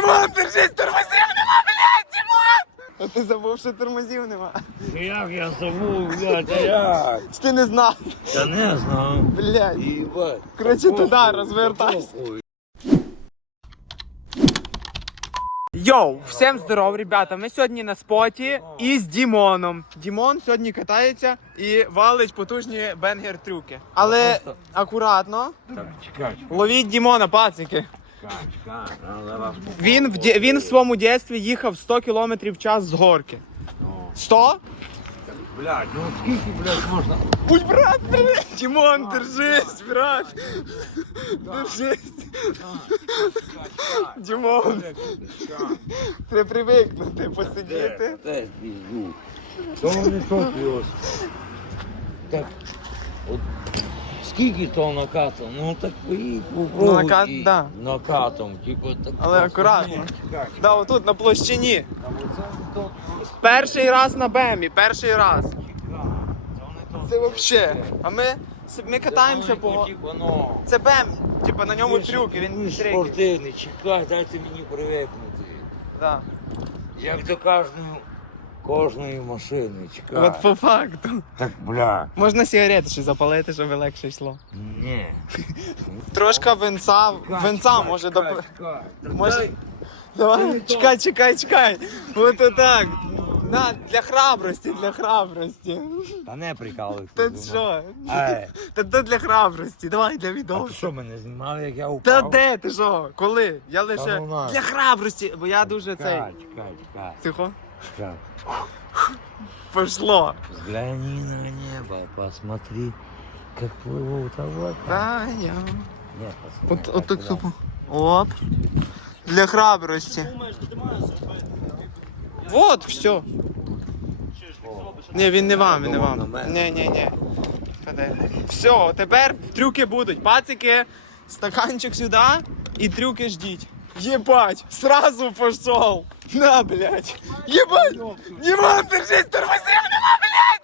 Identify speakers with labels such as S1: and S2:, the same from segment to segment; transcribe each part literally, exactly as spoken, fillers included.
S1: Дімон, держись, тормозів нема, блядь, Дімон! А ти забув, що тормозів нема.
S2: Як я забув, блядь, а як?
S1: Чи ти не знав?
S2: Та не знаю.
S1: Блядь.
S2: Їбать.
S1: Коротше, туди розвертайся. Йоу, всім здоров, ребята, ми сьогодні на споті із Дімоном. Дімон сьогодні катається і валить потужні бенгер-трюки. Але акуратно,
S2: Так, чекай,
S1: ловіть Дімона, пацики.
S2: чекай, чекай. А, зараз.
S1: Він в, ді- він в своєму дитинстві їхав сто кілометрів в час з горки. сто?
S2: Блядь, ну скільки, блядь, можна?
S1: Будь, брат, держись! Дімон, держись, брат! Держись! Дімон, треба привикнути, посидіти.
S2: Де пізду? То не то плюс. Так, от скільки то накатом? Ну так поїдь, попробуй.
S1: накат,
S2: і
S1: да.
S2: Накатом, типу так.
S1: Але акуратно.
S2: Чекай,
S1: Да, отут, на площині.
S2: там оце не то плюс.
S1: Перший раз на Бемі, перший раз.
S2: Чекай, то не то
S1: Це
S2: плюс.
S1: вообще. А ми, ми катаємося
S2: Це
S1: по...
S2: маленько, типу, ну.
S1: Це Бем, типа на ньому
S2: Ви ж-
S1: трюки, він
S2: ви ж
S1: трики.
S2: спортивний, чекай, дайте мені привикнути.
S1: Да.
S2: Як до кожної, кожної машини, чекай.
S1: От по факту.
S2: Так, бля.
S1: Можна сигарети ще запалити, щоб легше йшло.
S2: Ні.
S1: Трошка винца, винца може доп... Може... Давай, чекай, чекай, чекай. Вот отак. На, для храбрості, для храбрості.
S2: Та не прикалуйся.
S1: Та
S2: думаю.
S1: що?
S2: Ай.
S1: Та то для храбрості, давай для
S2: А ти
S1: відео.
S2: що, мене знімав, як я упав?
S1: Та де ти що? Коли? Я лише
S2: ну на.
S1: для храбрості, бо я дуже цей.
S2: Чекай, чекай, чекай.
S1: Тихо.
S2: Чекай.
S1: Пошло.
S2: Взгляни на небо, посмотри, как плывут облака.
S1: Да, я.
S2: Нет,
S1: От,
S2: посмотри,
S1: от так
S2: сюда.
S1: тупо. Оп. Для храбрості. Вот, все. Ні, він не вам, він не вам. Ні, ні, ні. Все, тепер трюки будуть. Пацики, стаканчик сюди і трюки ждіть. Єбать, сразу пошел. На, блядь. Єбать. Дімон, держись, тормозів нема, блядь,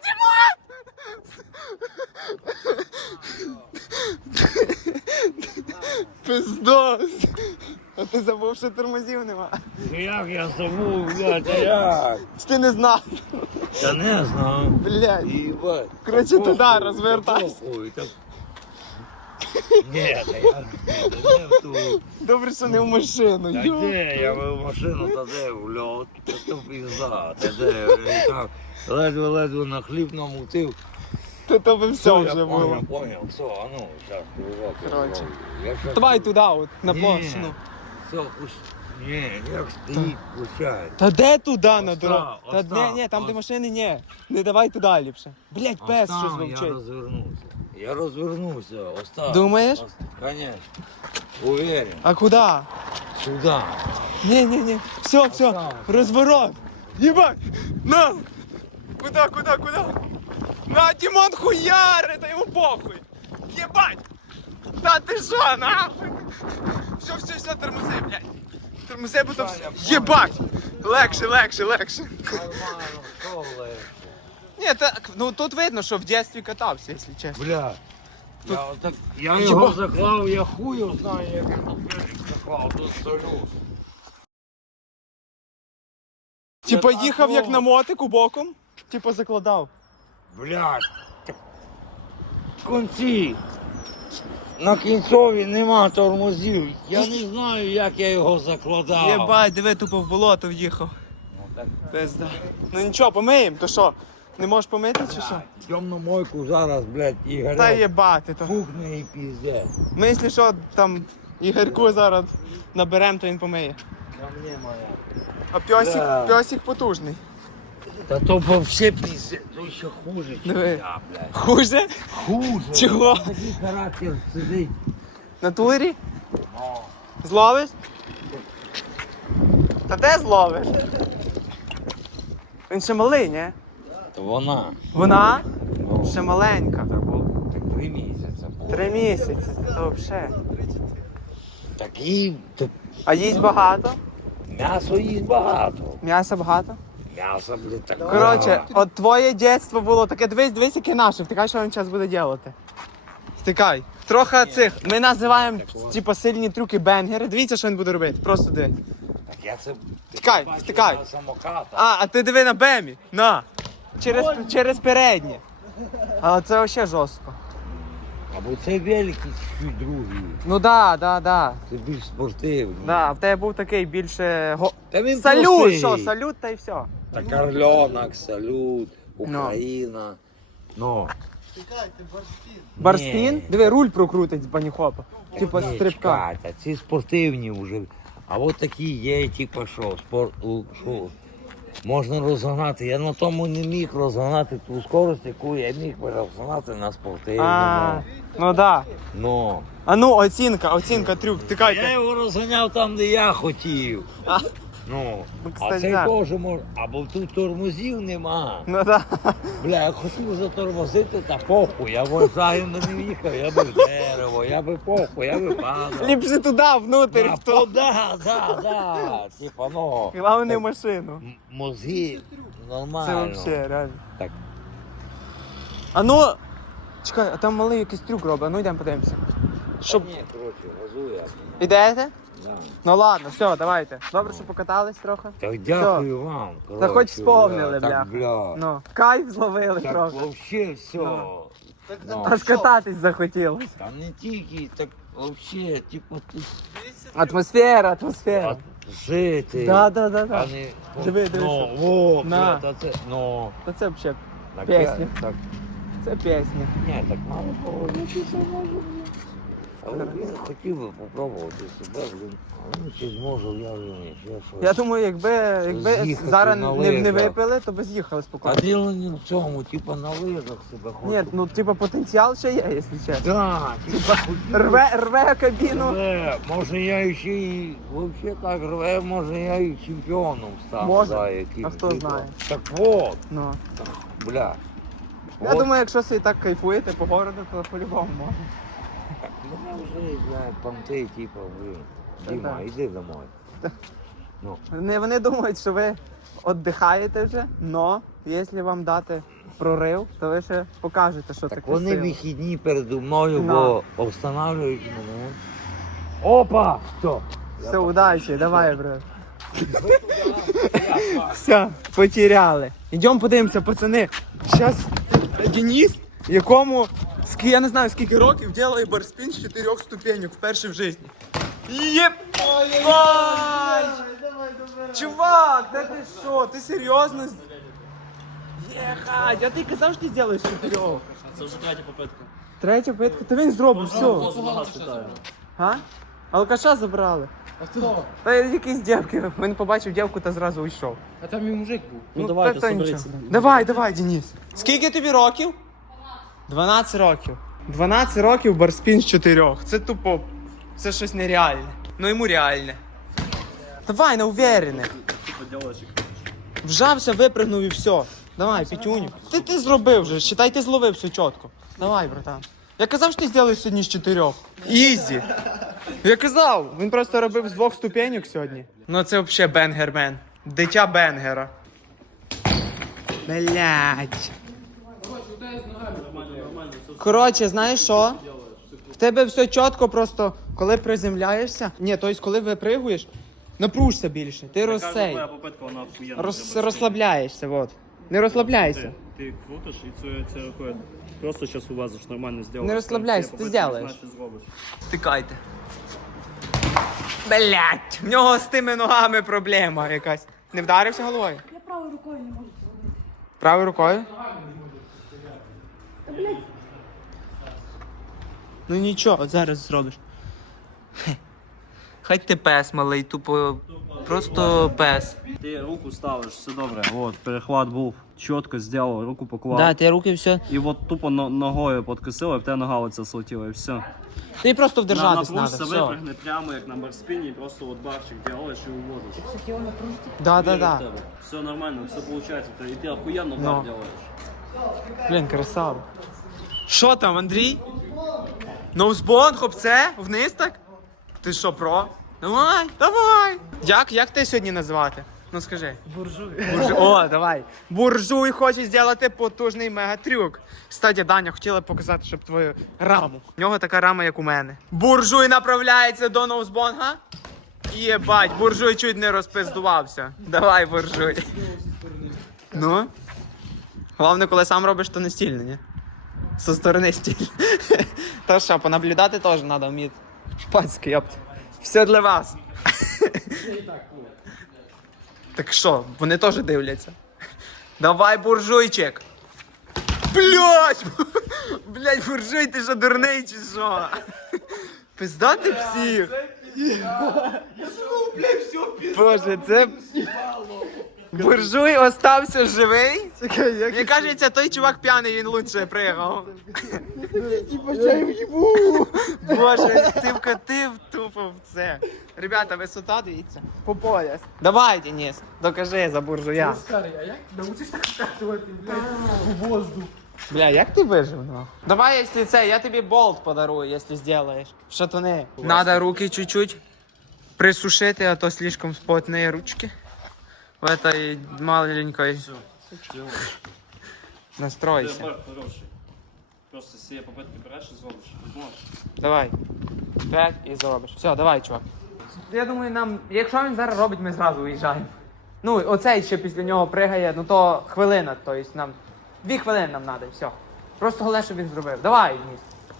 S1: Дімон. Пиздос. А ти забув, що тормозів нема.
S2: Як я забув, блядь, а як?
S1: Чи ти не знав?
S2: Та не знаю.
S1: Блядь.
S2: Ебать.
S1: Короче,
S2: Похуй,
S1: туди розвертайся.
S2: похуй, так. Ні, та я та не в ту.
S1: Добре, що не в машину.
S2: Та
S1: Йо.
S2: де, я в машину, та де, в льот, та то пізда, та де, і так, ледве-ледве на хліб намутив.
S1: То то би все
S2: я
S1: вже було.
S2: понял, понял, все, а ну, зараз, уроки.
S1: Короче.
S2: Я щас-
S1: Давай туди, от, на
S2: Ні.
S1: площину.
S2: Все, пусть, ні, як стоїть, пущай.
S1: Та де туди на
S2: Остав,
S1: дорогу? Та
S2: остав,
S1: ні, ні, там де
S2: остав.
S1: машини, ні. Не давай туди ліпше. Блять, пес
S2: Остав,
S1: щось
S2: Я
S1: вовчить.
S2: розвернувся. Я розвернувся, остав.
S1: Думаєш?
S2: Ост- Конечно. Уверен.
S1: А куди?
S2: Сюда.
S1: Ні, ні, ні. Все, все,
S2: Остав.
S1: розворот. Єбать! На! Куди, куди, куди? На, Дімон хуяри, та йому похуй. Єбать! Та ти що, нахуй? Все, все, все, тормози, блядь. Тормози, бо то все. Єбать! Легше, легше, легше.
S2: Нормально, що легше.
S1: Ні, так, ну тут видно, що в дитинстві катався, якщо чесно.
S2: Бля. Я, отак, я
S1: Єба-
S2: його заклав, я хую знаю, як я на пляжик заклав, тут солю.
S1: Типа
S2: Це
S1: їхав як
S2: такого.
S1: на мотику боком, типа закладав.
S2: Блядь. так В кінці. На кінцові нема тормозів. Я не знаю, як я його закладав.
S1: Єбать, диви, тупо в болото в'їхав.
S2: Ну, так,
S1: Пизда. Ну нічого, помиємо, то що? Не можеш помити чи що?
S2: Йдем на мойку зараз, блядь, і
S1: Та
S2: гарять.
S1: єбати то.
S2: Пухне і пізде.
S1: Ми, якщо що, там Ігорку зараз наберемо, то він помиє.
S2: Ко мне моя.
S1: А пьосик,
S2: Да.
S1: пьосик потужний.
S2: Та то вообще пізде. То ще хуже, ніж
S1: Диви.
S2: я, блядь.
S1: Хуже?
S2: Хуже.
S1: Чого?
S2: Такий характер сидить.
S1: На турі?
S2: Ну.
S1: Зловиш? Та де зловиш? Він ще малий, ні?
S2: То вона.
S1: Вона?
S2: Ну,
S1: Ще маленька.
S2: так, бу- так три місяці було.
S1: Три місяці, то взагалі.
S2: Такі, то
S1: А їсть багато?
S2: м'ясо їсть багато.
S1: М'яса багато?
S2: М'ясо, блядь, таке.
S1: Коротше, от твоє дитинство було таке, дивись, дивись, яке наше. Втикай, що він зараз буде робити. Втикай. Трохи цих. Ми називаємо, типу, сильні трюки бенгери. Дивіться, що він буде робити. Просто диви.
S2: Я це
S1: Тікай,
S2: бачив
S1: тікай.
S2: на самоката.
S1: А, а ти диви на Бемі. На. Через, через переднє. Але це взагалі жорстко.
S2: Або це великий чуть другий.
S1: Ну да, да, да.
S2: Це більш спортивний.
S1: Да, а в тебе був такий більше. Го...
S2: Та він
S1: Салют!
S2: простий.
S1: Що, салют та й все.
S2: Та Карльонок, салют, Україна. Ну.
S1: Барспін?
S2: Ні.
S1: Диви, руль прокрутить з баніхопа. Типа
S2: Ні,
S1: стрибка.
S2: чекайте, ці спортивні вже. А от такі є, типу, що, спорт, у- що, можна розгонати. Я на тому не міг розгонати ту скорость, яку я міг би розгонати на
S1: А,
S2: спортивному.
S1: ну да.
S2: Ну.
S1: А ну, оцінка, оцінка, трюк,
S2: Я
S1: тикайте.
S2: його розганяв там, де я хотів.
S1: А,
S2: Ну,
S1: Ну,
S2: а
S1: кстати,
S2: цей
S1: да.
S2: теж може, або тут тормозів нема.
S1: ну да.
S2: Бля, я хотів затормозити, та похуй, я вважаю, не в'їхав, я би в дерево, я би похуй, я би падав.
S1: Ліпше туди, внутрь,
S2: А,
S1: в то.
S2: да, да, да, типа, ну,
S1: Главне в машину.
S2: м- мозги
S1: Це
S2: нормально.
S1: взагалі, реально.
S2: Так.
S1: А ну, чекай, а там малий якийсь трюк робить, а ну йдемо подивимося. Щоб...
S2: Та ні, коротше, газую я.
S1: Ідете?
S2: Да.
S1: Ну ладно, все, давайте. Добре, що покатались трохи.
S2: Так дякую вам, коротше.
S1: Та хоч сповнили,
S2: бля.
S1: бля.
S2: Так, бля.
S1: Ну, кайф зловили
S2: Так,
S1: трохи.
S2: вообще все.
S1: Ну.
S2: Ну.
S1: Аж кататись захотілося.
S2: Там не тільки, так вообще, типу, тут
S1: Атмосфера, атмосфера.
S2: от жити.
S1: Да, да, да,
S2: А
S1: да.
S2: не,
S1: Диви, диви,
S2: ну,
S1: що.
S2: о,
S1: На.
S2: бля, та це, ну,
S1: Та це взагалі,
S2: так,
S1: Пісня.
S2: я- так,
S1: це пісня.
S2: ні, так мало поводитися можу. Але я хотів би попробувати себе, блін, але ну, чи зможу, я вже не, я щось.
S1: Я думаю, якби, якби
S2: З'їхати
S1: зараз
S2: на
S1: не, не
S2: лижах.
S1: випили, то би з'їхали
S2: А
S1: спокійно.
S2: діло не в цьому, типа на лижах себе хочу.
S1: Ні, ну типа потенціал ще є, якщо чесно.
S2: Да, типа, хотів.
S1: Рве, рве кабіну.
S2: Рве, може я ще і, взагалі так рве, може я і чемпіоном став.
S1: Може.
S2: Да, яким,
S1: А хто
S2: типа.
S1: знає.
S2: Так от,
S1: Ну.
S2: бля.
S1: Я
S2: От.
S1: думаю, якщо собі так кайфуєте по городу, то по-любому можна.
S2: Мене вже, бля, понти, типа, ви. Діма,
S1: Так.
S2: йди домой. Ну,
S1: Вони, вони думають, що ви віддихаєте вже, но якщо вам дати прорив, то ви ще покажете, що
S2: так
S1: таке
S2: вони
S1: сила.
S2: вихідні передо мною,
S1: Ну.
S2: бо встановлюють мене. Опа! Все.
S1: Все, удачі, давай, брат. Все, потеряли. Йдемо подивимося, пацани. Зараз Денис, якому, скі- я не знаю скільки років, ділає барспін з чотирьох ступенек вперше в житті. Єбай! Чувак, да ти що, ти серйозно? Єхать, а ти казав, що ти зробиш з чотирьох?
S3: Це вже третя попитка.
S1: Третя питка, то він зробив, все.
S3: Багато вітаю.
S1: А? Алкаша забрали.
S3: А хто?
S1: Та якісь дівки. Він побачив дівку та зразу уйшов.
S3: А там і мужик був.
S1: Ну,
S3: Ну, давайте,
S1: та- та
S3: соберіться.
S1: нічого. Давай, давай, Денис. Скільки тобі років? дванадцять років. дванадцять років барспін з чотирьох. Це тупо. Це щось нереальне. Ну йому реальне. Давай, на уверене. Вжався, випрыгнув і все. Давай, пітюню. Ти ти зробив вже, считай, ти зловив все чітко. Давай, братан. Я казав, що ти зробиш сьогодні з чотирьох. Ізі. Я казав, він просто робив з двох ступенек сьогодні. Ну це взагалі бенгермен. Дитя бенгера. Блять. Коротше, знаєш що? В тебе все чітко, просто коли приземляєшся. Ні, тобто коли випригуєш, напружся більше. Ти розсей.
S3: Моя попитка, вона охуєнна.
S1: Роз,
S3: Треба
S1: розслабляєшся, от. Не розслабляйся.
S3: Ти, ти крутиш і це, це рукою. Просто зараз увазиш, нормально зробиш.
S1: Не розслабляйся, ти зробиш.
S3: зробиш.
S1: Стикайте. Блять, в нього з тими ногами проблема якась. Не вдарився головою?
S4: Я правою рукою не можу це робити.
S1: Правою рукою?
S4: Та, блядь,
S1: Ну нічого, от зараз зробиш. Хе. Хай ти пес малий, тупо. Просто пес.
S3: Ти руку ставиш, все добре. От, перехват був, чітко зробив, руку поклав.
S1: Да, ти руки все.
S3: І от тупо но- ногою підкосило, і в тебе нога оця слетіла, і все.
S1: Ти просто вдержатись треба.
S3: Напружся,
S1: Все.
S3: випрыгни прямо, як на барспіні, і просто от барчик робиш і увозиш.
S4: хотіла напружити.
S1: Да, да,
S3: Вірю в
S1: да.
S3: тебе. Все нормально, все виходить. І ти охуєнно
S1: Ну.
S3: бар робиш.
S1: Блін, красава. Що там, Андрій? Ноузбон, хопце? Вниз так? Ти що, про? Давай, давай. Як, як тебе сьогодні називати? Ну скажи. Буржуй. Буржуй. О, давай. Буржуй хоче зробити потужний мегатрюк. Кстати, Даня, хотіла показати, щоб твою раму. У нього така рама, як у мене. Буржуй направляється до ноузбонга. Єбать, буржуй чуть не розпиздувався. Давай, буржуй. Ну? Головне, коли сам робиш, то не стільно, ні? Со сторони стіль. То що, понаблюдати теж треба вміти. Пацьки, йопт. Все для вас. Так що, вони теж дивляться. Давай, буржуйчик. Блять! Блять, буржуй, ти що, дурний чи що? Пиздати всіх. Боже, це... Буржуй остався живий. Мені кажеться, той чувак п'яний, він лучше пригав. Боже, ти вкатив тупо в це. Ребята, висота, дивіться. По пояс. Давай, Денис, докажи за буржуя.
S5: Старий, а як научиш так скатувати, блядь, у воздух?
S1: Бля, як ти вижив, ну? Давай, якщо це, я тобі болт подарую, якщо зробиш. В шатуни. Надо руки чуть-чуть присушити, а то слишком спотні ручки. В этой маленькой. Настройся.
S3: Тепер хороший. Просто всі попитки береш і зробиш. Зможеш.
S1: Давай. П'ять і зробиш. Все, давай, чувак. Я думаю, нам, якщо він зараз робить, ми зразу виїжджаємо. Ну, оцей ще після нього пригає, ну то хвилина, тобто нам. Дві хвилини нам треба, все. Просто головне, щоб він зробив. Давай, Ніс.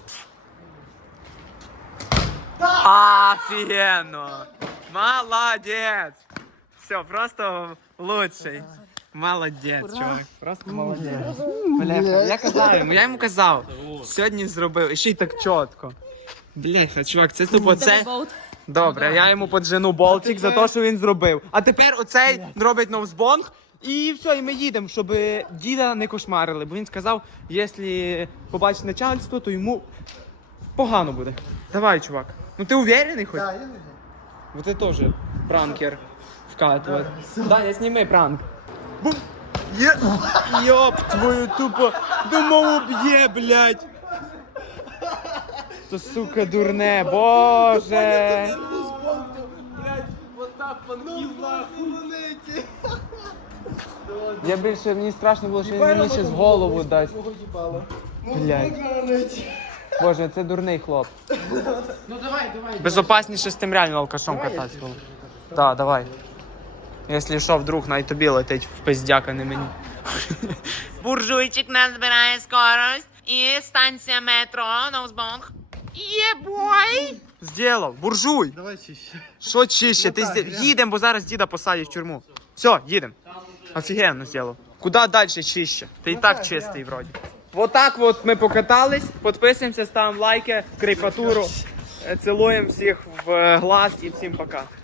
S1: Офігенно! Молодець! Все, просто лучший. Молодець, чувак. Просто молодець. Бляха, я казав йому, я йому казав. Сьогодні зробив, і ще й так чітко. Бляха, чувак, це тупо це. Добре, я йому поджену болтик за те, що він зробив. А тепер оцей робить ноузбонг. І все, і ми їдемо, щоб діда не кошмарили. Бо він сказав, якщо побачить начальство, то йому погано буде. Давай, чувак. Ну ти уверений хоч?
S5: Так, я не знаю.
S1: Бо ти теж пранкер вкатувати. Даня, сніми пранк. Бум! Є... Йоп, твою тупо. Думав, уб'є, блядь. То сука дурне, боже. Я більше, мені страшно було, що він мені ще з голову дасть. Блядь. Боже, це дурний хлоп.
S5: Ну давай, давай.
S1: Безопасніше з тим реально алкашом кататися було. Так, давай. Якщо що, вдруг на й тобі летить в пиздяк, а не мені.
S6: Буржуйчик назбирає скорость і станція метро Ноузбонг. Єбой!
S1: Зділав, буржуй!
S5: Давай чище.
S1: Що чище? Ти зді... Їдемо, бо зараз діда посадять в тюрму. Все, їдемо. Офігенно зробив. Куди далі чище? Ти і так чистий вроді. Вот так вот ми покатались. Підписуємося, ставимо лайки, кріпатуру. Цілуємо всіх в глаз і всім пока.